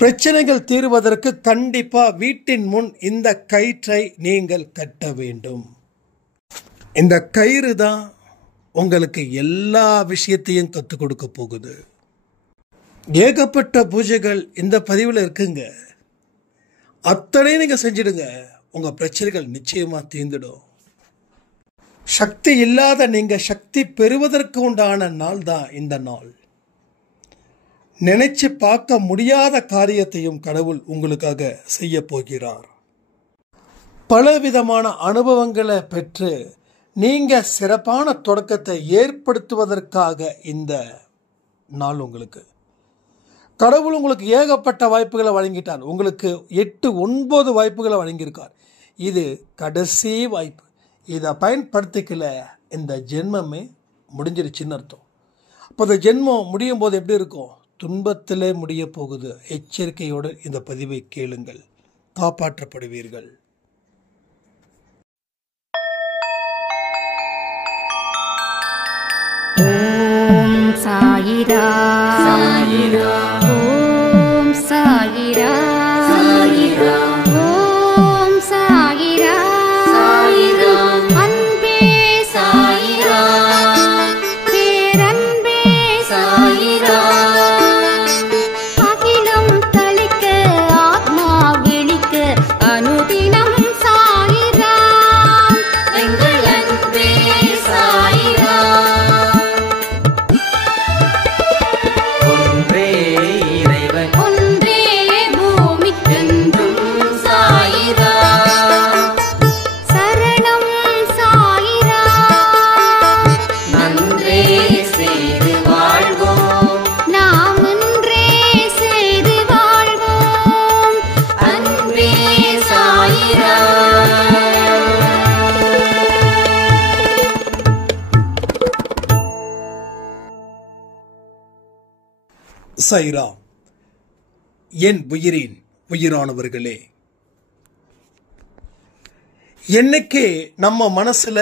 பிரச்சனைகள் தீர்வதற்கு கண்டிப்பா வீட்டின் முன் இந்த கயிற்றை நீங்கள் கட்ட வேண்டும். இந்த கயிறு தான் உங்களுக்கு எல்லா விஷயத்தையும் கற்றுக் கொடுக்க போகுது. ஏகப்பட்ட பூஜைகள் இந்த பதிவில் இருக்குங்க. அத்தனையும் நீங்க செஞ்சிடுங்க, உங்க பிரச்சனைகள் நிச்சயமா தீர்ந்துடும். சக்தி இல்லாத நீங்க சக்தி பெறுவதற்கு உண்டான நாள் தான் இந்த நாள். நினைச்சு பார்க்க முடியாத காரியத்தையும் கடவுள் உங்களுக்காக செய்ய போகிறார். பலவிதமான அனுபவங்களை பெற்று நீங்க சிறப்பான தொடக்கத்தை ஏற்படுத்துவதற்காக இந்த நாள் உங்களுக்கு. கடவுள் உங்களுக்கு ஏகப்பட்ட வாய்ப்புகளை வழங்கிட்டார். உங்களுக்கு 8-9 வாய்ப்புகளை வழங்கியிருக்கார். இது கடைசி வாய்ப்பு. இதை பயன்படுத்திக்கல, இந்த ஜென்மமே முடிஞ்சிருச்சுன்னு அர்த்தம். அப்போ இந்த ஜென்மம் முடியும் போது எப்படி இருக்கும்? துன்பத்திலே முடிய போகுது. எச்சரிக்கையோடு இந்த பதிவை கேளுங்கள், காப்பாற்றப்படுவீர்கள். ஓம் சாயிரா சாயிரா, ஓம் சாயிரா சாயிரா, ஓம் சாயிரா சாயிரா, அன்பே சாயிரா, பேரன்பே சாயிரா, அகிலம் தளிக்க ஆத்மா விழிக்க அனுதினம் சாயிரா, எங்கள் அன்பே சாயிரா. சாய்ராம். என் உயிரின் உயிரானவர்களே, என்னைக்கு நம்ம மனசுல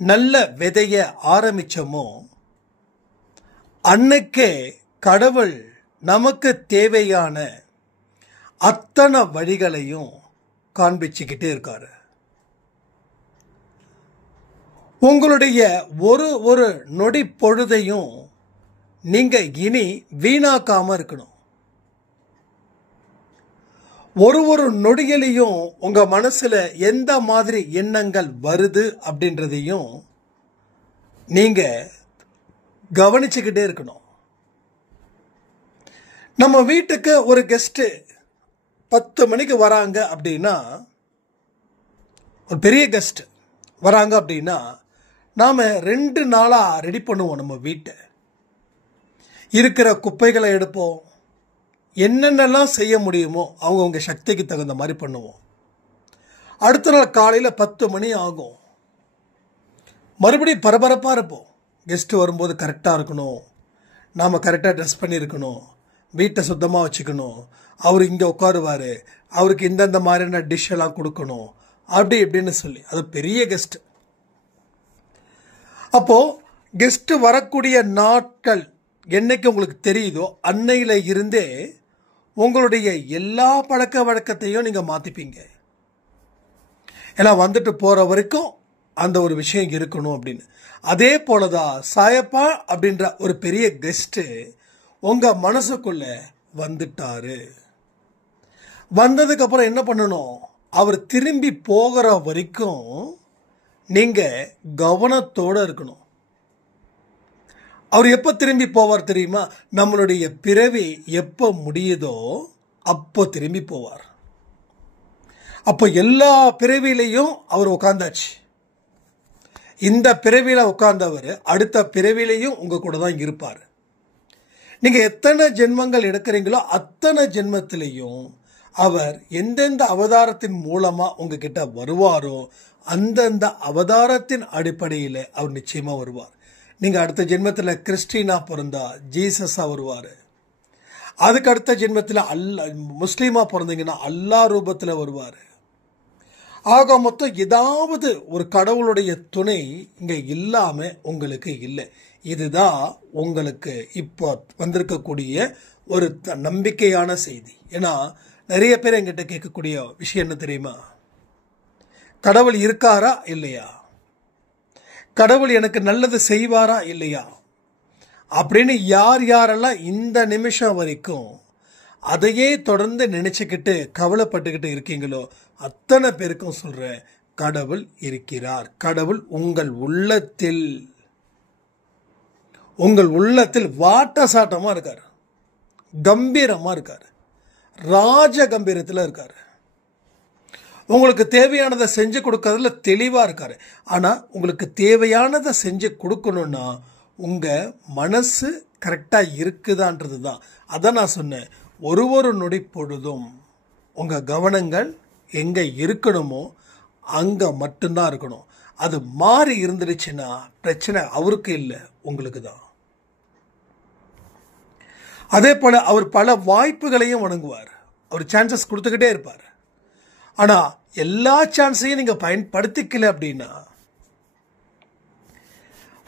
நல்ல விதைய ஆரம்பிச்சோமோ அன்னைக்கே கடவுள் நமக்கு தேவையான அத்தனை வழிகளையும் காண்பிச்சுக்கிட்டே இருக்காரு. உங்களுடைய ஒரு நொடி பொழுதையும் நீங்க இனி வீணாக்காம இருக்கணும். ஒரு நொடியிலையும் உங்க மனசுல எந்த மாதிரி எண்ணங்கள் வருது அப்படின்றதையும் நீங்க கவனிச்சுக்கிட்டே இருக்கணும். நம்ம வீட்டுக்கு ஒரு கெஸ்ட் 10 மணிக்கு வராங்க அப்படின்னா, ஒரு பெரிய கெஸ்ட் வராங்க அப்படின்னா, நாம 2 நாளா ரெடி பண்ணுவோம். நம்ம வீட்டை இருக்கிற குப்பைகளை எடுப்போம், என்னென்னலாம் செய்ய முடியுமோ அவங்கவுங்க சக்திக்கு தகுந்த மாதிரி பண்ணுவோம். அடுத்த நாள் காலையில் 10 மணி ஆகும், மறுபடியும் பரபரப்பாக இருப்போம். கெஸ்ட்டு வரும்போது கரெக்டாக இருக்கணும், நாம் கரெக்டாக ட்ரெஸ் பண்ணியிருக்கணும், வீட்டை சுத்தமாக வச்சுக்கணும், அவர் இங்கே உட்காருவார், அவருக்கு இந்தந்த மாதிரியான டிஷ் எல்லாம் கொடுக்கணும், அப்படி இப்படின்னு சொல்லி. அது பெரிய கெஸ்ட்டு. அப்போது கெஸ்ட்டு வரக்கூடிய நாட்கள் என்னைக்கு உங்களுக்கு தெரியுதோ அன்னையில இருந்தே உங்களுடைய எல்லா பழக்க வழக்கத்தையும் நீங்க மாத்திப்பீங்க. ஏன்னா வந்துட்டு போற வரைக்கும் அந்த ஒரு விஷயம் இருக்கணும் அப்படின்னு. அதே போலதான் சாயப்பா அப்படின்ற ஒரு பெரிய கெஸ்ட் உங்க மனசுக்குள்ள வந்துட்டாரு. வந்ததுக்கு அப்புறம் என்ன பண்ணணும்? அவர் திரும்பி போகிற வரைக்கும் நீங்க கவனத்தோட இருக்கணும். அவர் எப்போ திரும்பி போவார் தெரியுமா? நம்மளுடைய பிறவி எப்போ முடியுதோ அப்போ திரும்பி போவார். அப்போ எல்லா பிறவிலையும் அவர் உட்கார்ந்தாச்சு. இந்த பிறவியில உட்கார்ந்தவர் அடுத்த பிறவிலையும் உங்க கூட தான் இருப்பார். நீங்க எத்தனை ஜென்மங்கள் எடுக்கிறீங்களோ அத்தனை ஜென்மத்திலையும் அவர் எந்தெந்த அவதாரத்தின் மூலமா உங்ககிட்ட வருவாரோ அந்தந்த அவதாரத்தின் அடிப்படையில் அவர் நிச்சயமா வருவார். நீங்க அடுத்த ஜென்மத்தில் கிறிஸ்டினா பிறந்தா ஜீசஸா வருவாரு. அதுக்கு அடுத்த ஜென்மத்தில் முஸ்லீமா பிறந்தீங்கன்னா அல்லா ரூபத்தில் வருவாரு. ஆக மொத்தம் ஏதாவது ஒரு கடவுளுடைய துணை இங்க இல்லாம உங்களுக்கு இல்லை. இதுதான் உங்களுக்கு இப்போ வந்திருக்கக்கூடிய ஒரு நம்பிக்கையான செய்தி. ஏன்னா நிறைய பேர் என்கிட்ட கேட்கக்கூடிய விஷயம் என்ன தெரியுமா? கடவுள் இருக்காரா இல்லையா, கடவுள் எனக்கு நல்லது செய்வாரா இல்லையா அப்படின்னு யாரெல்லாம் இந்த நிமிஷம் வரைக்கும் அதையே தொடர்ந்து நினைச்சுக்கிட்டு கவலைப்பட்டுக்கிட்டு இருக்கீங்களோ அத்தனை பேருக்கும் சொல்றேன், கடவுள் இருக்கிறார். கடவுள் உங்கள் உள்ளத்தில் வாட்ட சாட்டமா இருக்காரு, கம்பீரமா இருக்காரு, ராஜ கம்பீரத்தில் இருக்காரு. உங்களுக்கு தேவையானதை செஞ்சு கொடுக்கறதுல தெளிவா இருக்காரு. ஆனா உங்களுக்கு தேவையானதை செஞ்சு கொடுக்கணும்னா உங்க மனசு கரெக்டா இருக்குதான்றது தான். அதான் நான் சொன்னேன், ஒரு நொடி பொழுதும் உங்க கவனங்கள் எங்க இருக்கணுமோ அங்க மட்டும்தான் இருக்கணும். அது மாறி இருந்துடுச்சுன்னா பிரச்சனை அவருக்கு இல்லை, உங்களுக்கு தான். அதே போல அவர் பல வாய்ப்புகளையும் வழங்குவார், அவர் சான்சஸ் கொடுத்துக்கிட்டே இருப்பார். ஆனா எல்லா சான்ஸையும் நீங்க பயன்படுத்திக்கல அப்படின்னா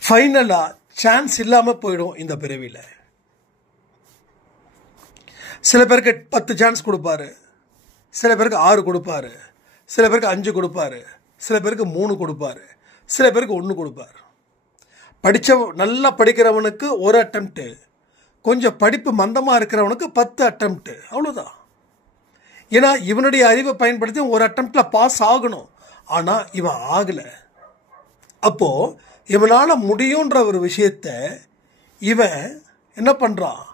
ஃபைனலா சான்ஸ் இல்லாம போயிடும் இந்த பிறவில. சில பேருக்கு 10 சான்ஸ் கொடுப்பாரு, சில பேருக்கு 6 கொடுப்பாரு, சில பேருக்கு 5 கொடுப்பாரு, சில பேருக்கு 3 கொடுப்பாரு, சில பேருக்கு 1 கொடுப்பாரு. நல்லா படிக்கிறவனுக்கு 1 அட்டெம்ப்ட், கொஞ்சம் படிப்பு மந்தமா இருக்கிறவனுக்கு 10 அட்டெம்ப்ட், அவ்வளவுதான். ஏன்னா இவனுடைய அறிவை பயன்படுத்தி 1 அட்டெம்ப்ட்ல பாஸ் ஆகணும். ஆனா இவன் ஆகல. அப்போ இவனால முடியுன்ற ஒரு விஷயத்த இவன் என்ன பண்றான்,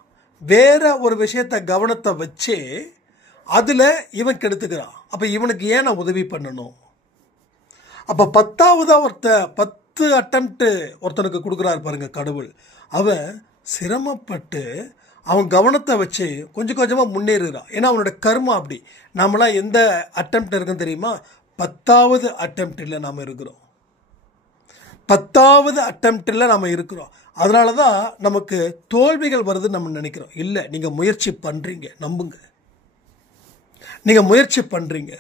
வேற ஒரு விஷயத்த கவனத்தை வச்சு அதுல இவன் கெடுத்துக்கிறான். அப்ப இவனுக்கு ஏன் நான் உதவி பண்ணணும்? அப்ப 10ஆவதா 10 அட்டெம்ப்ட் ஒருத்தனுக்கு கொடுக்குறாரு பாருங்க கடவுள். அவன் சிரமப்பட்டு அவன் கவனத்தை வச்சு கொஞ்சம் கொஞ்சமா முன்னேறுறான். ஏன்னா அவனோட கர்மா அப்படி. நாமெல்லாம் எந்த அட்டெம்ப்ட் இருக்குன்னு தெரியுமா? 10ஆவது அட்டெம்ப்ட்ல நாம இருக்கிறோம். 10ஆவது அட்டெம்ப்ட்ல நாம இருக்கிறோம். அதனாலதான் நமக்கு தோல்விகள் வருதுன்னு நம்ம நினைக்கிறோம். இல்ல, நீங்க முயற்சி பண்றீங்க, நம்புங்க. நீங்க முயற்சி பண்றீங்க.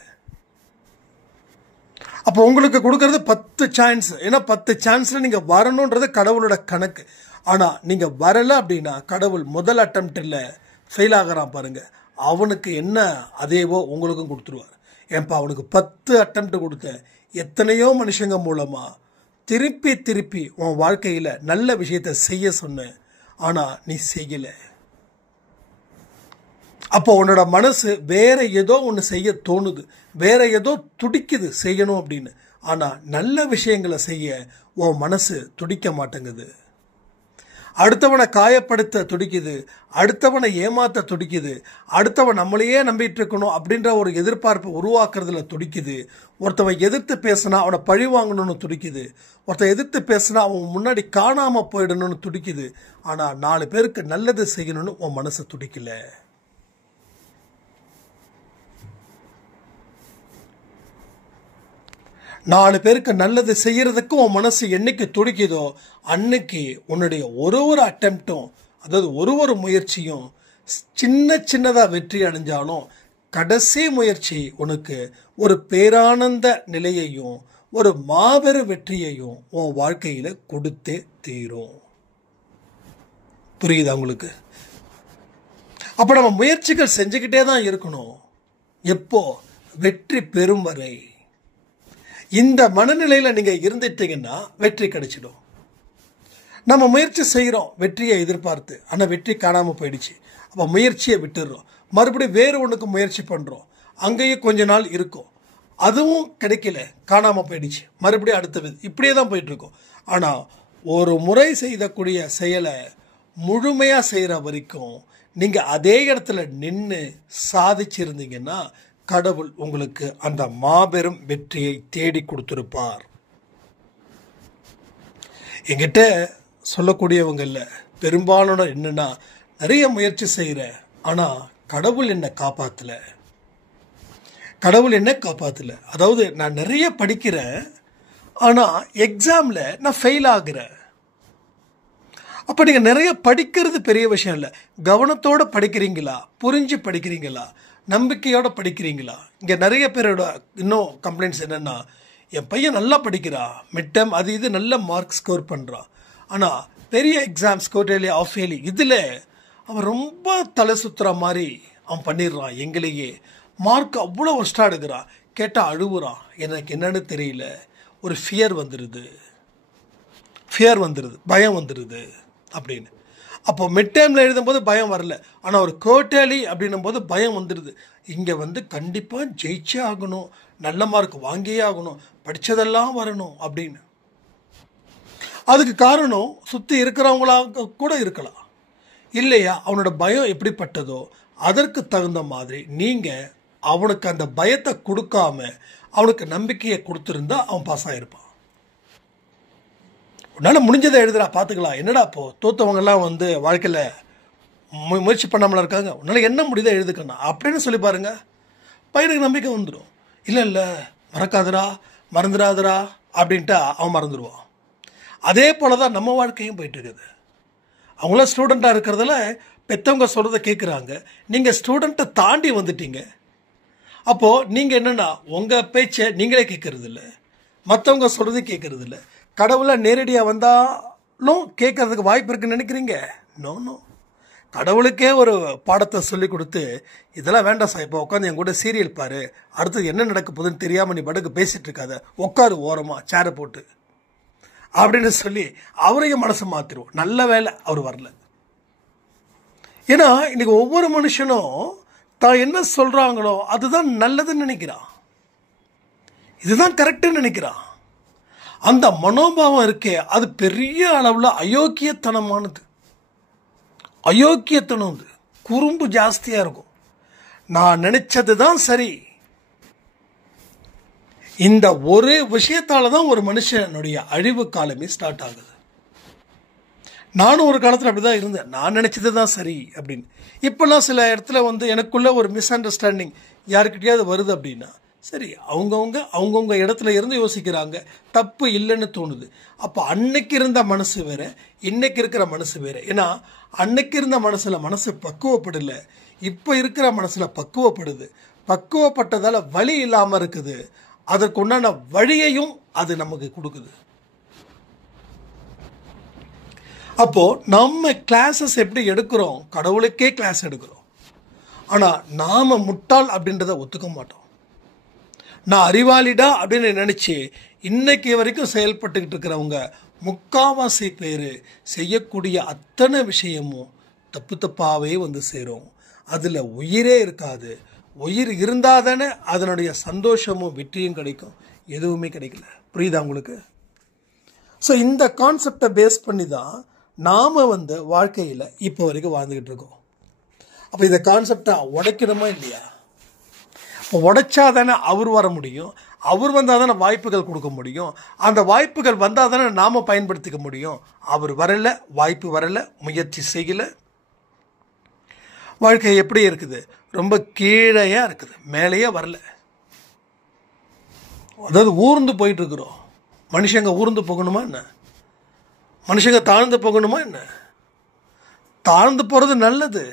அப்போ உங்களுக்கு கொடுக்கறது 10 சான்ஸ். ஏன்னா 10 சான்ஸ்ல நீங்க வரணும்ன்றது கடவுளோட கணக்கு. ஆனா நீங்க வரல அப்படின்னா கடவுள் முதல் அட்டெம்ப்ட்ல ஃபெயில் ஆகிறான் பாருங்க, அவனுக்கு என்ன அதேவோ உங்களுக்கும் கொடுத்துருவார். ஏன்பா அவனுக்கு 10 அட்டெம்ப்ட் கொடுத்த எத்தனையோ மனுஷங்க மூலமா திருப்பி உன் வாழ்க்கையில நல்ல விஷயத்தை செய்ய சொன்ன, ஆனா நீ செய்யல. அப்போ உன்னோட மனசு வேற ஏதோ ஒன்று செய்ய தோணுது, வேற ஏதோ துடிக்குது செய்யணும் அப்படின்னு. ஆனா நல்ல விஷயங்களை செய்ய உன் மனசு துடிக்க மாட்டேங்குது. அடுத்தவனை காயப்படுத்த துடிக்குது, அடுத்தவனை ஏமாத்த துடிக்குது, அடுத்தவன் நம்மளையே நம்பிட்டு இருக்கணும் அப்படின்ற ஒரு எதிர்பார்ப்பு உருவாக்குறதுல துடிக்குது. ஒருத்தவன் எதிர்த்து பேசினா அவனை பழி வாங்கணும்னு துடிக்குது, ஒருத்தன் எதிர்த்து பேசினா அவன் முன்னாடி காணாம போயிடணும்னு துடிக்குது. ஆனா 4 பேருக்கு நல்லது செய்யணும்னு உன் மனசு துடிக்கல. நாலு பேருக்கு நல்லது செய்யறதுக்கு உன் மனசு என்னைக்கு துடிக்குதோ அன்னைக்கு உன்னுடைய ஒரு அட்டெம்ப்டும், அதாவது ஒரு முயற்சியும் சின்னதா வெற்றி அடைஞ்சாலும் கடைசி முயற்சி உனக்கு ஒரு பேரானந்த நிலையையும் ஒரு மாபெரும் வெற்றியையும் உன் வாழ்க்கையில கொடுத்தே தீரும். புரியுதா உங்களுக்கு? அப்ப நம்ம முயற்சிகள் செஞ்சுக்கிட்டே தான் இருக்கணும். எப்போ? வெற்றி பெறும் வரை. இந்த மனநிலையில நீங்க இருந்துட்டீங்கன்னா வெற்றி கிடைச்சிடும். நம்ம முயற்சி செய்யறோம் வெற்றியை எதிர்பார்த்து, ஆனா வெற்றி காணாம போயிடுச்சு. அப்ப முயற்சியை விட்டுடுறோம், மறுபடியும் வேறு ஒண்ணுக்கு முயற்சி பண்றோம், அங்கேயும் கொஞ்ச நாள் இருக்கும், அதுவும் கிடைக்கல, காணாம போயிடுச்சு, மறுபடியும் அடுத்தது, இப்படியே தான் போயிட்டு இருக்கோம். ஆனா ஒரு முறை செய்யக்கூடிய செயலை முழுமையா செய்யற வரைக்கும் நீங்க அதே இடத்துல நின்று சாதிச்சிருந்தீங்கன்னா கடவுள் உங்களுக்கு அந்த மாபெரும் வெற்றியை தேடி கொடுத்திருப்பார். என்கிட்ட சொல்லக்கூடியவங்கல்ல பெரும்பாலான என்னன்னா, நிறைய முயற்சி செய்யற, ஆனா கடவுள் என்ன காப்பாத்தல, கடவுள் என்ன காப்பாத்தல. அதாவது நான் நிறைய படிக்கிறேன், ஆனா எக்ஸாம்ல நான் ஃபெயில் ஆகுறேன். அப்ப நீங்க நிறைய படிக்கிறது பெரிய விஷயம் இல்லை, கவனத்தோட படிக்கிறீங்களா, புரிஞ்சு படிக்கிறீங்களா, நம்பிக்கையோட படிக்கிறீங்களா. இங்க நிறைய பேரோட இன்னும் கம்ப்ளைண்ட்ஸ் என்னன்னா, என் பையன் நல்லா படிக்கிறா, மிட் டேர்ம் அது இது நல்ல மார்க் ஸ்கோர் பண்றான், ஆனா பெரிய எக்ஸாம்ஸ் குவார்டர்லி ஆஃப் இயர்லி இதுல அவன் ரொம்ப தலை சுற்றுற மாதிரி அவன் பண்ணிடுறான். எங்களையே மார்க் அவ்வளோ ஒஸ்ட்டாக எடுக்கிறான். கேட்டால் அழுவுறான். எனக்கு என்னன்னு தெரியல. ஒரு ஃபியர் வந்துடுது, பயம் வந்துடுது அப்படின்னு. அப்போ மிட் டைமில் எழுதும்போது பயம் வரல, ஆனால் ஒரு குவார்ட்டர்லி அப்படின்னும் போது பயம் வந்துடுது. இங்கே வந்து கண்டிப்பாக ஜெயிச்சே ஆகணும், நல்ல மார்க் வாங்கியே ஆகணும், படித்ததெல்லாம் வரணும் அப்படின்னு. அதுக்கு காரணம் சுற்றி இருக்கிறவங்களாக கூட இருக்கலாம் இல்லையா? அவனோட பயம் எப்படிப்பட்டதோ அதற்கு தகுந்த மாதிரி நீங்கள் அவனுக்கு அந்த பயத்தை கொடுக்காம அவனுக்கு நம்பிக்கையை கொடுத்துருந்தா அவன் பாஸ் ஆகிருப்பான். உன்னால் முடிஞ்சதை எழுதுறா, பார்த்துக்கலாம், என்னடா அப்போது தோற்றவங்கெல்லாம் வந்து வாழ்க்கையில் முயற்சி பண்ணாமல இருக்காங்க, உன்னால் என்ன முடியுதோ எழுதுக்கணும் அப்படின்னு சொல்லி பாருங்க, பையனுக்கு நம்பிக்கை வந்துடும். இல்லை மறந்துடாதரா அப்படின்ட்டு அவன் மறந்துடுவான். அதே போல தான் நம்ம வாழ்க்கையும் போயிட்டுருக்குது. அவங்களாம் ஸ்டூடெண்ட்டாக இருக்கிறதுல பெற்றவங்க சொல்கிறத கேட்குறாங்க, நீங்கள் ஸ்டூடெண்ட்டை தாண்டி வந்துட்டீங்க. அப்போது நீங்கள் என்னென்னா உங்கள் பேச்சை நீங்களே கேட்கறது இல்லை, மற்றவங்க சொல்கிறது கேட்கறது இல்லை. கடவுளை நேரடியாக வந்தாலும் கேட்கறதுக்கு வாய்ப்பு இருக்குன்னு நினைக்கிறீங்க? நோ. கடவுளுக்கே ஒரு பாடத்தை சொல்லி கொடுத்து இதெல்லாம் வேண்டாம் சார், இப்போ உட்காந்து என் கூட சீரியல் பாரு, அடுத்தது என்ன நடக்க போகுதுன்னு தெரியாமல் நீ படுக்கு பேசிகிட்டு இருக்காத, உட்காரு ஓரமாக சேரை போட்டு அப்படின்னு சொல்லி அவரையும் மனசை மாற்றிடுவோம். நல்ல வேலை அவர் வரல. ஏன்னா இன்னைக்கு ஒவ்வொரு மனுஷனும் தான் என்ன சொல்கிறாங்களோ அதுதான் நல்லதுன்னு நினைக்கிறான், இதுதான் கரெக்டுன்னு நினைக்கிறான். அந்த மனோபாவம் இருக்கே அது பெரிய அளவில் அயோக்கியத்தனமானது. அயோக்கியத்தனம், குறும்பு ஜாஸ்தியாக இருக்கும். நான் நினைச்சது தான் சரி. இந்த ஒரு விஷயத்தால தான் ஒரு மனுஷனுடைய அழிவு காலமே ஸ்டார்ட் ஆகுது. நானும் ஒரு காலத்தில் அப்படி தான் இருந்தேன், நான் நினச்சது தான் சரி அப்படின்னு. இப்போல்லாம் சில இடத்துல வந்து எனக்குள்ள ஒரு மிஸ் அண்டர்ஸ்டாண்டிங் யாருக்கிட்டையாவது வருது அப்படின்னா சரி, அவங்கவுங்க இடத்துல இருந்து யோசிக்கிறாங்க, தப்பு இல்லைன்னு தோணுது. அப்போ அன்னைக்கு இருந்த மனசு வேறு, இன்னைக்கு இருக்கிற மனசு வேறு. ஏன்னா அன்னைக்கு இருந்த மனசு பக்குவப்படலை, இப்போ இருக்கிற மனசில் பக்குவப்படுது. பக்குவப்பட்டதால் வழி இல்லாமல் இருக்குது, அதற்கு உண்டான வழியையும் அது நமக்கு கொடுக்குது. அப்போது நம்ம கிளாஸஸ் எப்படி எடுக்கிறோம்? கடவுளுக்கே கிளாஸ் எடுக்கிறோம். ஆனால் நாம் முட்டாள் அப்படின்றத ஒத்துக்க மாட்டோம். நான் அறிவாளிடா அப்படின்னு நினச்சி இன்னைக்கு வரைக்கும் செயல்பட்டுக்கிட்டு இருக்கிறவங்க முக்காவாசி பேர் செய்யக்கூடிய அத்தனை விஷயமும் தப்பாகவே வந்து சேரும். அதில் உயிரே இருக்காது. உயிர் இருந்தால் தானே அதனுடைய சந்தோஷமும் வெற்றியும் கிடைக்கும். எதுவுமே கிடைக்கல. புரியுதா உங்களுக்கு? ஸோ இந்த கான்செப்டை பேஸ் பண்ணி தான் நாம் வந்து வாழ்க்கையில் இப்போ வரைக்கும் வாழ்ந்துக்கிட்டு இருக்கோம். அப்போ இந்த கான்செப்டை உடைக்கணுமா இல்லையா? இப்போ உடைச்சா தானே அவர் வர முடியும், அவர் வந்தால் தானே வாய்ப்புகள் கொடுக்க முடியும், அந்த வாய்ப்புகள் வந்தால் தானே நாம் பயன்படுத்திக்க முடியும். அவர் வரலை, வாய்ப்பு வரலை, முயற்சி செய்யலை, வாழ்க்கை எப்படி இருக்குது? ரொம்ப கீழையாக இருக்குது, மேலேயே வரல. அதாவது ஊர்ந்து போயிட்டுருக்குறோம். மனுஷங்க ஊர்ந்து போகணுமா என்ன? மனுஷங்க தாழ்ந்து போகணுமா என்ன? தாழ்ந்து போகிறது நல்லது,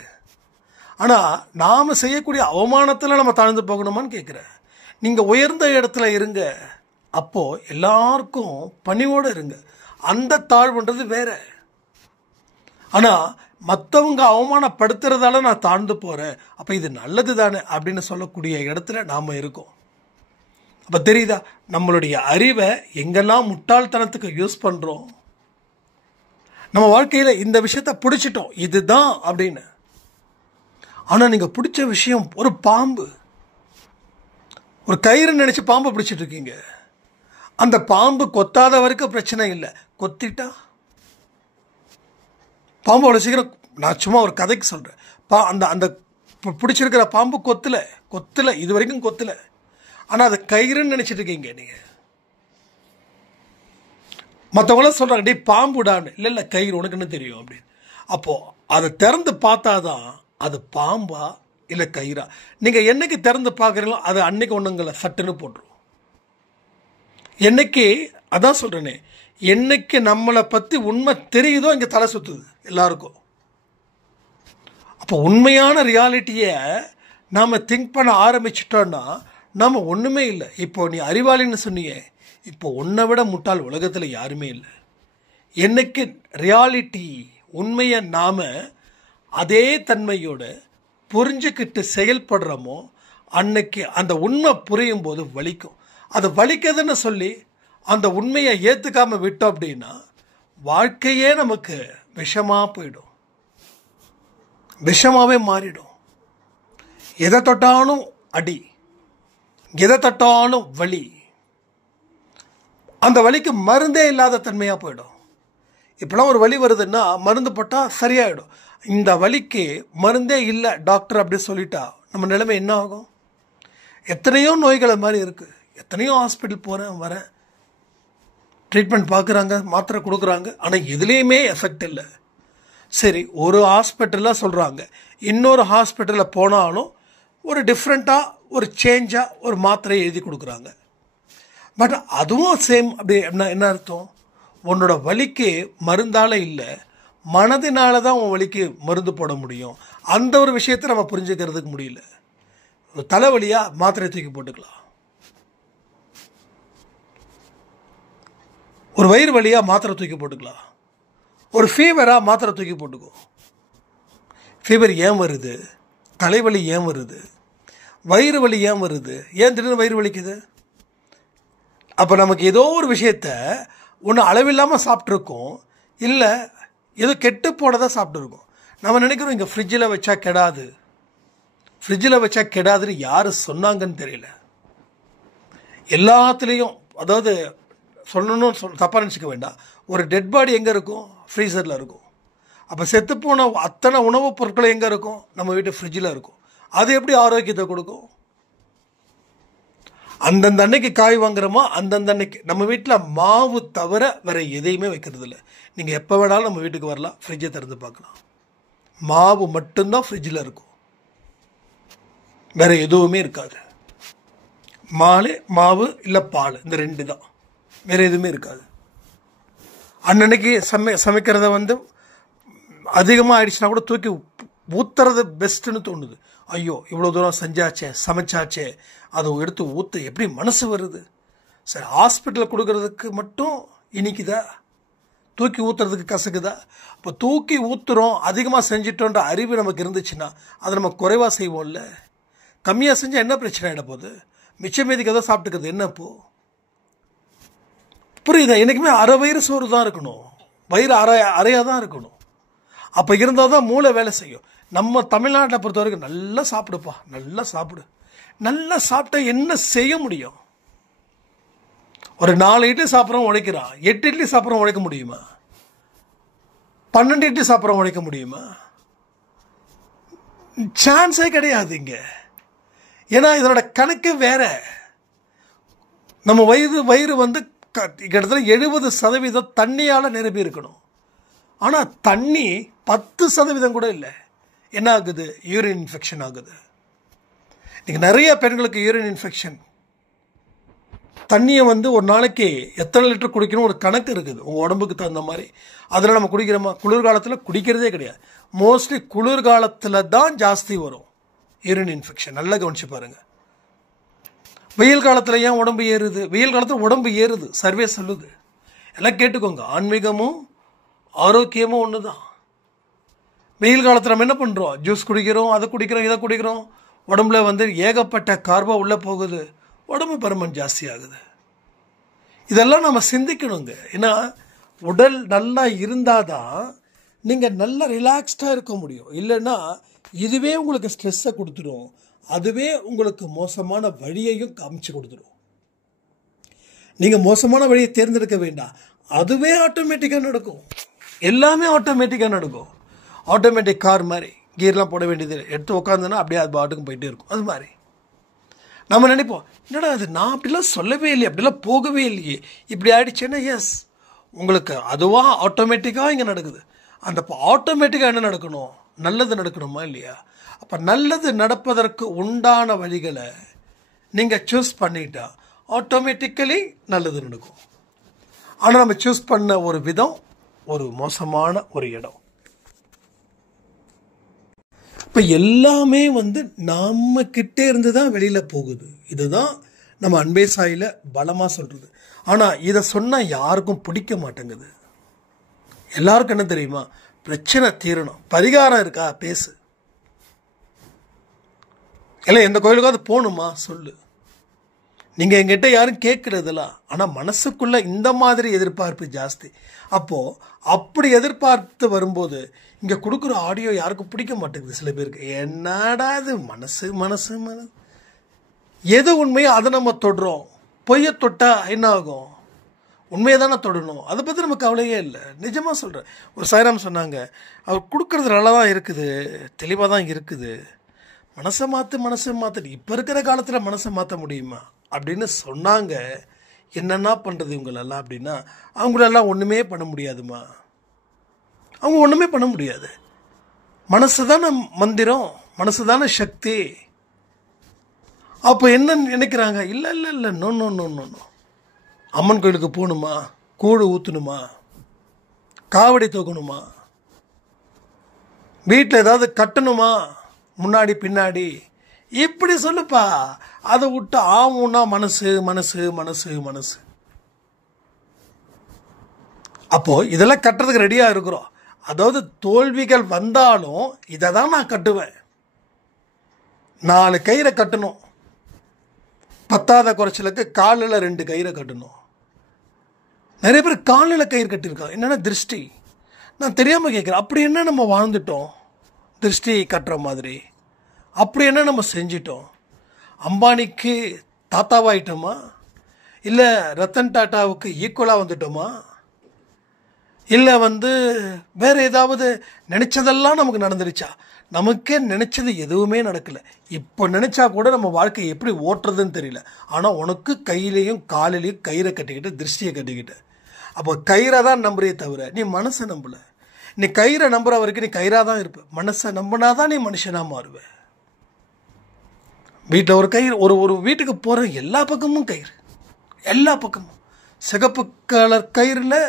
ஆனால் நாம் செய்யக்கூடிய அவமானத்தில் நம்ம தாழ்ந்து போகணுமான்னு கேட்குறேன். நீங்கள் உயர்ந்த இடத்துல இருங்க, அப்போது எல்லாருக்கும் பணிவோடு இருங்க. அந்த தாழ்வுன்றது வேற. ஆனால் மற்றவங்க அவமானப்படுத்துறதால நான் தாழ்ந்து போகிறேன், அப்போ இது நல்லது தானே அப்படின்னு சொல்லக்கூடிய இடத்துல நாம் இருக்கோம். அப்போ தெரியுதா நம்மளுடைய அறிவை எங்கெல்லாம் முட்டாள்தனத்துக்கு யூஸ் பண்ணுறோம்? நம்ம வாழ்க்கையில் இந்த விஷயத்தை பிடிச்சிட்டோம் இதுதான் அப்படின்னு. ஆனால் நீங்கள் பிடிச்ச விஷயம் ஒரு பாம்பு, ஒரு கயிறு நினச்சி பாம்பை பிடிச்சிட்டு இருக்கீங்க. அந்த பாம்பு கொத்தாத வரைக்கும் பிரச்சனை இல்லை, கொத்திட்டா பாம்பு அவ்வளோ சீக்கிரம். நான் சும்மா ஒரு கதைக்கு சொல்கிறேன். அந்த அந்த பிடிச்சிருக்கிற பாம்பு கொத்தலை, இது வரைக்கும் கொத்தலை. ஆனால் அதை கயிறுன்னு நினச்சிட்டு இருக்கீங்க நீங்கள். மற்றவங்களாம் சொல்கிறாங்க டே பாம்புடான்னு. இல்லை கயிறு, உனக்கு என்ன தெரியும் அப்படின்னு. அப்போது அதை திறந்து பார்த்தா தான் அது பாம்பா இல்லை கயிறா. நீங்கள் என்னைக்கு திறந்து பார்க்குறீங்களோ அது அன்னைக்கு ஒன்றுங்களை சட்டுன்னு போட்டுரும். என்னைக்கு, அதான் சொல்கிறேனே, என்னைக்கு நம்மளை பற்றி உண்மை தெரியுதோ இங்கே தலை சுற்றுது எல்லாருக்கும். அப்போ உண்மையான ரியாலிட்டியை நாம் திங்க் பண்ண ஆரம்பிச்சிட்டோன்னா நாம் ஒன்றுமே இல்லை. இப்போ நீ அறிவாளின்னு சொன்னியே, இப்போ உன்னை விட முட்டாள் உலகத்தில் யாருமே இல்லை. என்னைக்கு ரியாலிட்டி உண்மையை நாம் அதே தன்மையோட புரிஞ்சுக்கிட்டு செயல்படுறோமோ அன்னைக்கு அந்த உண்மை புரியும் போது வலிக்கும். அது வலிக்குதுன்னு சொல்லி அந்த உண்மையை ஏற்றுக்காம விட்டோம் அப்படின்னா வாழ்க்கையே நமக்கு விஷமாக போயிடும், விஷமாவே மாறிடும். எதை தொட்டாலும் அடி, எதை தொட்டாலும் வலி, அந்த வலிக்கு மருந்தே இல்லாத தன்மையாக போயிடும். இப்போலாம் ஒரு வலி வருதுன்னா மருந்து போட்டால் சரியாயிடும். இந்த வலிக்கு மருந்தே இல்லை டாக்டர் அப்படி சொல்லிட்டா நம்ம நிலைமை என்ன ஆகும்? எத்தனையோ நோய்கள் மாதிரி இருக்குது, எத்தனையோ ஹாஸ்பிட்டல் போகிறேன் வரேன், ட்ரீட்மெண்ட் பார்க்குறாங்க, மாத்திரை கொடுக்குறாங்க, ஆனால் எதுலேயுமே எஃபெக்ட் இல்லை. சரி, ஒரு ஹாஸ்பிட்டலில் சொல்கிறாங்க, இன்னொரு ஹாஸ்பிட்டலில் போனாலும் ஒரு டிஃப்ரெண்ட்டாக ஒரு சேஞ்சாக ஒரு மாத்திரை எழுதி கொடுக்குறாங்க. பட் அதுவும் சேம். அப்படி என்ன அர்த்தம்? உன்னோட வலிக்கு மருந்தால் இல்லை, மனதினால தான் உன் வலிக்கு மருந்து போட முடியும். அந்த ஒரு விஷயத்தை நம்ம புரிஞ்சுக்கிறதுக்கு முடியல. ஒரு தலைவலியாக மாத்திரை தூக்கி போட்டுக்கலாம், ஒரு வயிறு வலியாக மாத்திரை தூக்கி போட்டுக்கலாம், ஒரு ஃபீவராக மாத்திரை தூக்கி போட்டுக்கோ. ஃபீவர் ஏன் வருது? தலைவலி ஏன் வருது? வயிறு வலி ஏன் வருது? ஏன் திடீர்னு வயிறு வலிக்குது? அப்போ நமக்கு ஏதோ ஒரு விஷயத்த ஒன்று அளவில்லாமல் சாப்பிட்ருக்கோம், இல்லை ஏதோ கெட்டு போனதாக சாப்பிட்ருக்கோம். நம்ம நினைக்கிறோம் இங்கே ஃப்ரிட்ஜில் வச்சா கெடாது, ஃப்ரிட்ஜில் வச்சா கெடாதுன்னு யார் சொன்னாங்கன்னு தெரியல. எல்லாத்துலேயும், அதாவது சொல்லணும்னு தப்பாக நினச்சிக்க வேண்டாம், ஒரு டெட் பாடி எங்கே இருக்கும்? ஃப்ரீசரில் இருக்கும். அப்போ செத்துப்போன அத்தனை உணவுப் பொருட்கள் எங்கே இருக்கும்? நம்ம வீட்டு ஃப்ரிட்ஜில் இருக்கும். அது எப்படி ஆரோக்கியத்தை கொடுக்கும்? அந்தந்த அன்னைக்கு காய் வாங்குறோமோ அந்தந்த அன்னைக்கு. நம்ம வீட்டில் மாவு தவிர வேறு எதையுமே வைக்கிறது இல்லை. நீங்கள் எப்போ வேணாலும் நம்ம வீட்டுக்கு வரலாம், ஃப்ரிட்ஜை திறந்து பார்க்கலாம், மாவு மட்டும்தான் ஃப்ரிட்ஜில் இருக்கும், வேறு எதுவுமே இருக்காது. மாவு இல்லை பால், இந்த ரெண்டு தான், வேறு எதுவுமே இருக்காது. அன்னன்னைக்கு சமைக்கிறத அதிகமாக ஆயிடுச்சுன்னா கூட தூக்கி ஊற்றுறது பெஸ்ட்டுன்னு தோணுது. ஐயோ இவ்வளோ தூரம் செஞ்சாச்சே, சமைச்சாச்சே, அதை எடுத்து ஊற்ற எப்படி மனசு வருது? சரி, ஹாஸ்பிட்டலில் கொடுக்கறதுக்கு மட்டும் இனிக்குதா? தூக்கி ஊற்றுறதுக்கு கசக்குதா? இப்போ தூக்கி ஊற்றுறோம், அதிகமாக செஞ்சிட்டோன்ற அறிவு நமக்கு இருந்துச்சுன்னா அதை நம்ம குறைவாக செய்வோம்ல. கம்மியாக செஞ்சால் என்ன பிரச்சனை ஆகிட போகுது? மிச்சம் மீதிக்கு எதாவது சாப்பிட்டுக்கிறது என்ன இப்போ? புரியுதா? என்றைக்குமே அரை வயிறு சோறு தான் இருக்கணும், வயிறு அறையாக தான் இருக்கணும். அப்போ இருந்தால் தான் மூளை வேலை செய்யும். நம்ம தமிழ்நாட்டை பொறுத்த வரைக்கும் நல்லா சாப்பிடுப்பா, நல்லா சாப்பிடு, நல்லா சாப்பிட்டா என்ன செய்ய முடியும்? ஒரு 4 இட்லி சாப்பிட்றோம் உழைக்கிறான், 8 இட்லி சாப்பிட்றோம் உழைக்க முடியுமா? 12 இட்லி சாப்பிட்றோம் உழைக்க முடியுமா? சான்ஸே கிடையாது இங்கே. ஏன்னா இதனோட கணக்கு வேற. நம்ம வயிறு கிட்டத்தட்ட 70% தண்ணியால் நிரம்பி இருக்கணும். ஆனால் தண்ணி 10% கூட இல்லை. என்ன ஆகுது? யூரின் இன்ஃபெக்ஷன் ஆகுது. நீங்கள் நிறைய பெண்களுக்கு யூரின் இன்ஃபெக்ஷன். தண்ணியை ஒரு நாளைக்கு எத்தனை லிட்டர் குடிக்கணும் ஒரு கணக்கு இருக்குது உங்கள் உடம்புக்கு தகுந்த மாதிரி. அதில் நம்ம குடிக்கிறோமா? குளிர்காலத்தில் குடிக்கிறதே கிடையாது. மோஸ்ட்லி குளிர்காலத்தில் தான் ஜாஸ்தி வரும் யூரின் இன்ஃபெக்ஷன். நல்லா கவனிச்சு பாருங்கள். வெயில் காலத்தில் ஏன் உடம்பு ஏறுது? வெயில் காலத்தில் உடம்பு ஏறுது, சர்வே சொல்லுது. எல்லாம் கேட்டுக்கோங்க. ஆன்மீகமும் ஆரோக்கியமும் ஒன்று தான். வெயில் காலத்தில் நம்ம என்ன பண்ணுறோம்? ஜூஸ் குடிக்கிறோம், அதை குடிக்கிறோம், இதை குடிக்கிறோம். உடம்புல ஏகப்பட்ட கார்போ உள்ளே போகுது, உடம்பு பருமன் ஜாஸ்தி ஆகுது. இதெல்லாம் நம்ம சிந்திக்கணுங்க. ஏன்னா உடல் நல்லா இருந்தால் தான் நீங்கள் நல்லா ரிலாக்ஸ்டாக இருக்க முடியும். இல்லைன்னா இதுவே உங்களுக்கு ஸ்ட்ரெஸ்ஸை கொடுத்துடும், அதுவே உங்களுக்கு மோசமான வழியையும் காமிச்சு கொடுத்துடும். நீங்கள் மோசமான வழியை தேர்ந்தெடுக்க வேண்டாம், அதுவே ஆட்டோமேட்டிக்காக நடக்கும். எல்லாமே ஆட்டோமேட்டிக்காக நடக்கும். ஆட்டோமேட்டிக் கார் மாதிரி கியர்லாம் போட வேண்டியது, எடுத்து உட்காந்துன்னா அப்படியே அது பாட்டுக்கும் போயிட்டே இருக்கும். அது மாதிரி நம்ம நினைப்போம், என்னடா அது நான் அப்படிலாம் சொல்லவே இல்லையே, அப்படிலாம் போகவே இல்லையே, இப்படி ஆயிடுச்சுன்னா எஸ், உங்களுக்கு அதுவாக ஆட்டோமேட்டிக்காக இங்கே நடக்குது. அந்த ஆட்டோமேட்டிக்காக என்ன நடக்கணும்? நல்லது நடக்கணுமா இல்லையா? அப்போ நல்லது நடப்பதற்கு உண்டான வழிகளை நீங்கள் சூஸ் பண்ணிட்டா ஆட்டோமேட்டிக்கலி நல்லது நடக்கும். ஆனால் நம்ம சூஸ் பண்ண ஒரு விதம் ஒரு மோசமான ஒரு இடம். இப்போ எல்லாமே நம்ம கிட்டே இருந்து தான் வெளியில் போகுது. இதுதான் நம்ம அன்பே சாயில பலமாக சொல்கிறது. ஆனால் இதை சொன்னால் யாருக்கும் பிடிக்க மாட்டேங்குது. எல்லாருக்கும் என்ன தெரியுமா? பிரச்சனை தீரணும், பரிகாரம் இருக்கா பேசு. இல்லை எந்த கோயிலுக்காவது போகணுமா சொல்லு. நீங்கள் எங்கிட்ட யாரும் கேட்குறதில்ல, ஆனால் மனசுக்குள்ளே இந்த மாதிரி எதிர்பார்ப்பு ஜாஸ்தி. அப்போது அப்படி எதிர்பார்த்து வரும்போது இங்கே கொடுக்குற ஆடியோ யாருக்கும் பிடிக்க மாட்டேங்குது. சில பேருக்கு என்னடா இது மனசு மனசு மனசு, எது உண்மையோ அதை நம்ம தொடுறோம். பொய்யை தொட்டால் என்ன ஆகும்? உண்மையை தானே தொடணும். அதை பற்றி நமக்கு கவலையே இல்லை. நிஜமாக சொல்கிறேன். ஒரு சாய்ராம் சொன்னாங்க, அவர் கொடுக்குறது நல்லா தான் இருக்குது, தெளிவாக தான் இருக்குது, மனசை மாற்று. இப்போ இருக்கிற காலத்தில் மனசை மாற்ற முடியுமா அப்படின்னு சொன்னாங்க. என்னென்னா பண்ணுறது இவங்களெல்லாம் அப்படின்னா, அவங்களெல்லாம் ஒன்றுமே பண்ண முடியாதுமா. அவங்க ஒன்றுமே பண்ண முடியாது. மனசு தானே மந்திரம், மனசு தானே சக்தி. அப்போ என்ன நினைக்கிறாங்க? இல்லை இல்லை இல்லை, no no no no no. Amman கோயிலுக்கு போகணுமா, கூழ் ஊற்றணுமா, காவடி தூக்கணுமா, வீட்டில் ஏதாவது கட்டணுமா முன்னாடி பின்னாடி, இப்படி சொல்லுப்பா. அதை விட்டு ஆகும்னா மனசு மனசு மனசு மனசு. அப்போது இதெல்லாம் கட்டுறதுக்கு ரெடியாக இருக்கிறோம். அதாவது தோல்விகள் வந்தாலும் இதை தான் நான் கட்டுவேன். 4 கயிறை கட்டணும், பத்தாத குறைச்சலுக்கு காலில் 2 கயிறை கட்டணும். நிறைய பேர் காலில் கயிறு கட்டியிருக்காங்க. என்னென்னா திருஷ்டி. நான் தெரியாமல் கேட்குறேன், அப்படி என்ன நம்ம வாழ்ந்துட்டோம் திருஷ்டி கட்டுற மாதிரி? அப்படி என்ன நம்ம செஞ்சிட்டோம்? அம்பானிக்கு தாத்தாவாயிட்டோமா, இல்லை ரத்தன் டாட்டாவுக்கு ஈக்குவலாக வந்துட்டோமா, இல்லை வேறு ஏதாவது நினச்சதெல்லாம் நமக்கு நடந்துருச்சா? நமக்கே நினச்சது எதுவுமே நடக்கலை. இப்போ நினச்சா கூட நம்ம வாழ்க்கையை எப்படி ஓட்டுறதுன்னு தெரியல. ஆனால் உனக்கு கையிலையும் காலிலையும் கயிறை கட்டிக்கிட்டு திருஷ்டியை கட்டிக்கிட்டு, அப்போ கயிறை தான் நம்புறியே தவிர நீ மனசை நம்பலை. நீ கயிறை நம்புற வரைக்கும் நீ கயிறாக தான் இருப்ப. மனசை நம்பினாதான் நீ மனுஷனாக மாறுவ. வீட்டில் ஒரு கயிறு, ஒரு வீட்டுக்கு போகிற எல்லா பக்கமும் கயிறு, எல்லா பக்கமும். சிகப்பு கலர் கயிறில்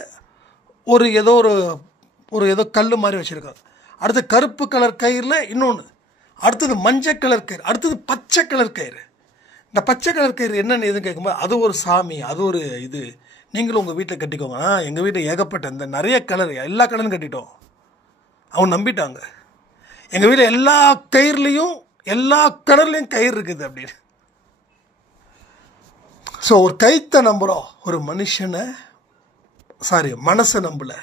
ஏதோ கல் மாதிரி வச்சுருக்காங்க. அடுத்து கருப்பு கலர் கயிறில் இன்னொன்று, அடுத்தது மஞ்சள் கலர் கயிறு, அடுத்தது பச்சை கலர் கயிறு. இந்த பச்சை கலர் கயிறு என்னென்னு எதுவும் கேட்கும்போது அது ஒரு சாமி, அது ஒரு இது, நீங்களும் உங்கள் வீட்டில் கட்டிக்கோங்க. எங்கள் வீட்டில் ஏகப்பட்ட இந்த நிறைய கலர், எல்லா கலரும் கட்டிட்டோம். அவங்க நம்பிட்டாங்க. எங்கள் வீட்டில் எல்லா கயிறுலேயும் எல்லா கலர்லேயும் கயிறு இருக்குது அப்படின்னு. ஸோ ஒரு கயித்தை நம்புகிறோம், ஒரு மனசை நம்பலை.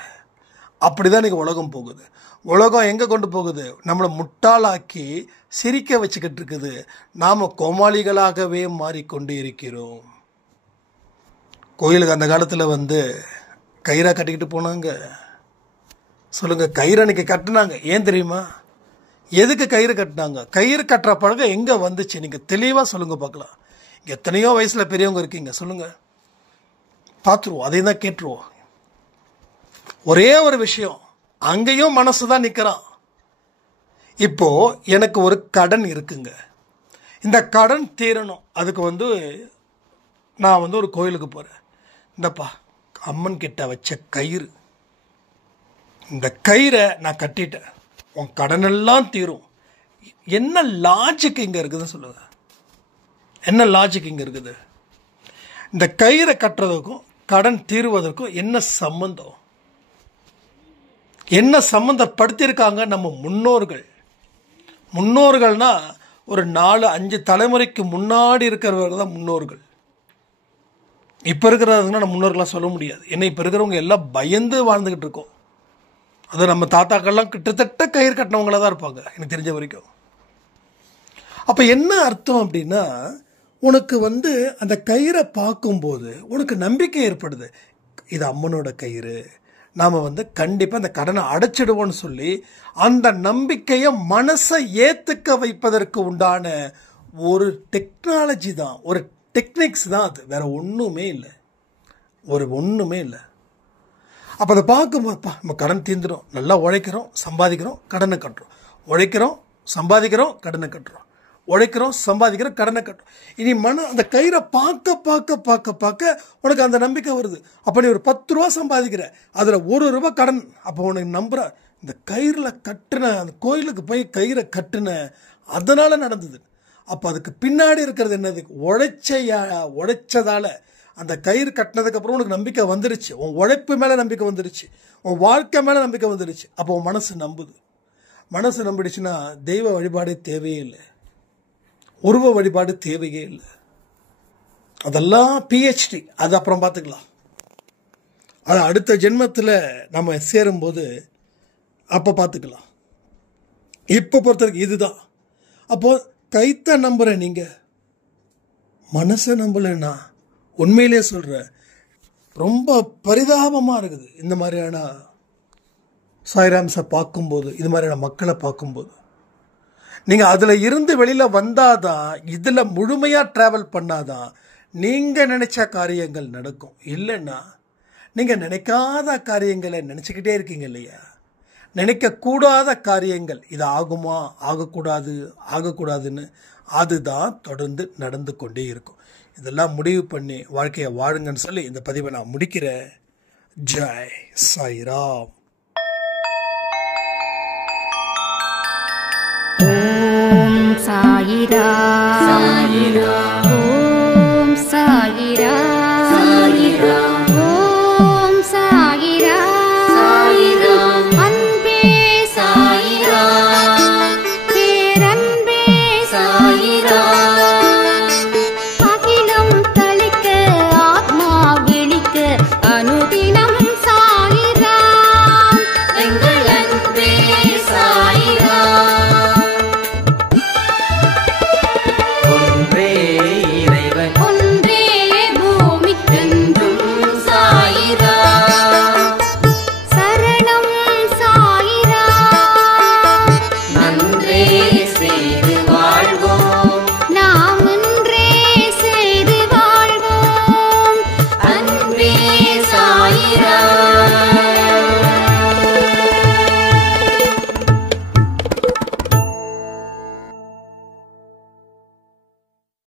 அப்படி தான் இன்றைக்கி உலகம் போகுது. உலகம் எங்கே கொண்டு போகுது? நம்மளை முட்டாளாக்கி சிரிக்க வச்சுக்கிட்டு இருக்குது. நாம் கோமாளிகளாகவே மாறிக்கொண்டு இருக்கிறோம். கோயிலுக்கு அந்த காலத்தில் கயிறாக கட்டிக்கிட்டு போனாங்க. சொல்லுங்கள், கயிறு அன்றைக்கி கட்டினாங்க. ஏன் தெரியுமா? எதுக்கு கயிறு கட்டினாங்க? கயிறு கட்டுற பழக்கம் எங்கே வந்துச்சு? நீங்கள் தெளிவாக சொல்லுங்கள் பார்க்கலாம். இங்கே எத்தனையோ வயசில் பெரியவங்க இருக்கீங்க, சொல்லுங்கள் பார்த்துருவோம், அதையும் தான் கேட்டுருவோம். ஒரே ஒரு விஷயம், அங்கேயும் மனசு தான் நிற்கிறான். இப்போது எனக்கு ஒரு கடன் இருக்குங்க, இந்த கடன் தீரணும். அதுக்கு நான் ஒரு கோயிலுக்கு போகிறேன். இந்தப்பா அம்மன் கிட்ட வச்ச கயிறு, இந்த கயிறை நான் கட்டிட்டேன், உன் கடனெல்லாம் தீரும். என்ன லாஜிக் இங்கே இருக்குதுன்னு சொல்லுங்க. என்ன லாஜிக் இங்கே இருக்குது? இந்த கயிறை கட்டுறதுக்கும் கடன் தீருவதற்கும் என்ன சம்பந்தம்? என்ன சம்பந்தப்படுத்தியிருக்காங்க நம்ம முன்னோர்கள்? முன்னோர்கள்னா ஒரு 4-5 தலைமுறைக்கு முன்னாடி இருக்கிறவர்கள் தான் முன்னோர்கள். இப்போ இருக்கிறதுனா நம்ம முன்னோர்களாக சொல்ல முடியாது. ஏன்னா இப்போ இருக்கிறவங்க எல்லாம் பயந்து வாழ்ந்துக்கிட்டு இருக்கோம். அது நம்ம தாத்தாக்கள்லாம் கிட்டத்தட்ட கயிறு கட்டினவங்களாக தான் இருப்பாங்க எனக்கு தெரிஞ்ச வரைக்கும். அப்போ என்ன அர்த்தம் அப்படின்னா, உனக்கு அந்த கயிறை பார்க்கும்போது உனக்கு நம்பிக்கை ஏற்படுது. இது அம்மனோட கயிறு, நாம் கண்டிப்பாக அந்த கடனை அடைச்சிடுவோன்னு சொல்லி அந்த நம்பிக்கையை மனசை ஏற்றுக்க வைப்பதற்கு உண்டான ஒரு டெக்னாலஜி தான், ஒரு டெக்னிக்ஸ் தான் அது. வேற ஒன்றுமே இல்லை, ஒன்றுமே இல்லை. அப்போ அதை பார்க்கும்போதுப்பா நம்ம கடன் தீர்ந்துடும், நல்லா உழைக்கிறோம், சம்பாதிக்கிறோம், கடனை கட்டுறோம், உழைக்கிறோம், சம்பாதிக்கிறோம், கடனை கட்டுறோம், உழைக்கிறோம், சம்பாதிக்கிறோம், கடனை கட்டுறோம். இனி அந்த கயிறை பார்க்க பார்க்க பார்க்க பார்க்க உனக்கு அந்த நம்பிக்கை வருது. அப்போ நீ ஒரு 10 ரூபா சம்பாதிக்கிற, அதில் 1 ரூபா கடன். அப்போ உனக்கு நம்புற இந்த கயிறில் கட்டின, அந்த கோயிலுக்கு போய் கயிறை கட்டின, அதனால் நடந்தது. அப்போ அதுக்கு பின்னாடி இருக்கிறது என்னது? உழைச்சதால் அந்த கயிறு கட்டினதுக்கப்புறம் உனக்கு நம்பிக்கை வந்துருச்சு, உன் உழைப்பு மேலே நம்பிக்கை வந்துருச்சு, உன் வாழ்க்கை மேலே நம்பிக்கை வந்துருச்சு. அப்போ உன் மனசு நம்புது. மனசு நம்பிடுச்சுன்னா தெய்வ வழிபாடு தேவையே இல்லை, உருவ வழிபாடு தேவையே இல்லை. அதெல்லாம் பிஹெச்டி, அது அப்புறம் பார்த்துக்கலாம். அது அடுத்த ஜென்மத்தில் நம்ம சேரும்போது அப்போ பார்த்துக்கலாம். இப்போ பொறுத்தவரைக்கும் இதுதான். அப்போது கைத்த நம்புகிற நீங்கள் மனசை நம்பலைன்னா உண்மையிலே சொல்கிறேன், ரொம்ப பரிதாபமாக இருக்குது. இந்த மாதிரியான சாய்ராம்ஸை பார்க்கும்போது, இது மாதிரியான மக்களை பார்க்கும்போது, நீங்கள் அதில் இருந்து வெளியில் வந்தாதான், இதில் முழுமையாக ட்ராவல் பண்ணாதான் நீங்கள் நினச்ச காரியங்கள் நடக்கும். இல்லைன்னா நீங்கள் நினைக்காத காரியங்களை நினச்சிக்கிட்டே இருக்கீங்க இல்லையா, நினைக்கக்கூடாத காரியங்கள், இது ஆகுமா ஆகக்கூடாது ஆகக்கூடாதுன்னு அதுதான் தொடர்ந்து நடந்து கொண்டே இருக்கும். இதெல்லாம் முடிவு பண்ணி வாழ்க்கையை வாழுங்கன்னு சொல்லி இந்த பதிவை நான் முடிக்கிறேன். ஜெய் சாய்ராம். ஓம் சாயிராம்.